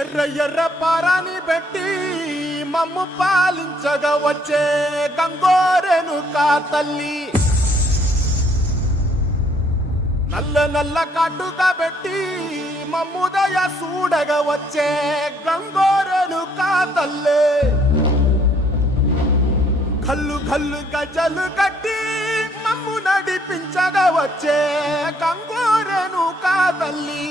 ఎర్ర ఎర్ర పారాని పెట్టి మమ్ము పాలించగా వచ్చే గంగోరెను కా తల్లి, నల్ల నల్ల కాటుగా పెట్టి మమ్ముదయ చూడగా వచ్చే గంగోరెను కా తల్లి, కల్లు కల్లు గజలు కట్టి మమ్ము నడిపించగా వచ్చే గంగోరెను కా తల్లి.